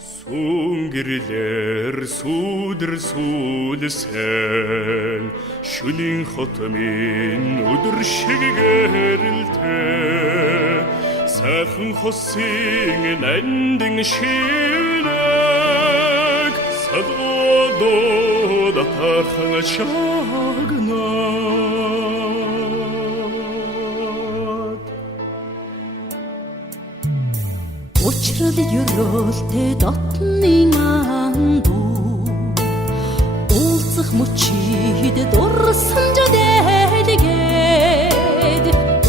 Сүнгирлэр сүдэр сүлсэн шүнийн хотмын өдөр шиг гэрэлтэй сайхан хосын нандин шинэг садгодод атархан шагнаад Учрал ерөөлтэй дотны анду уулзах мөчид дурсан жадэлгээд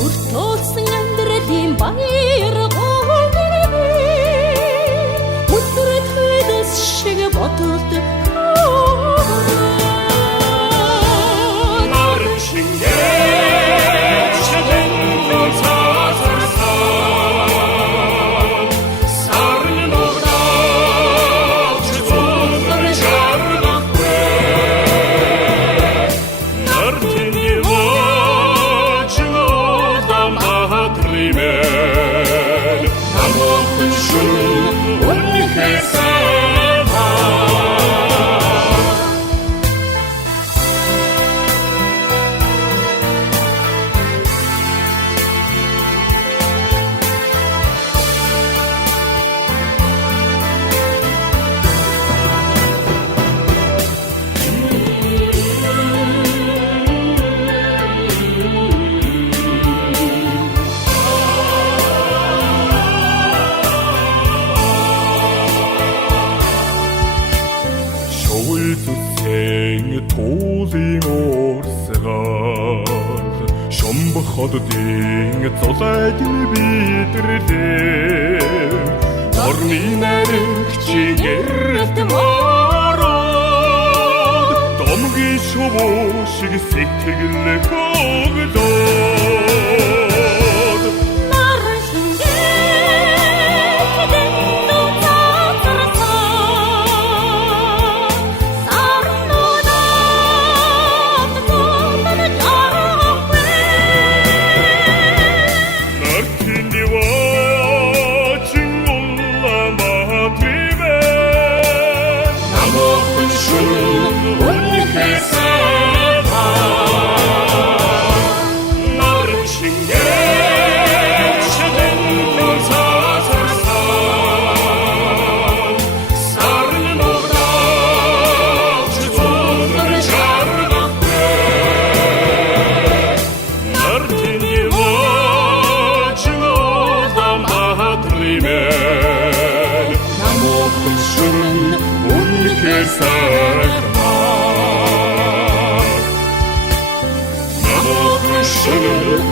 өртөөлсөн амьдралын баяр гоо өдрөд хөдөөс шиг бодолд Туулын уурсгаар шомбох хотдын зулайдын бидэрлээ орны наригчийн гэрэлт мараад домгийн шувуу шиг сэтгэл хөглөөд Намок шүн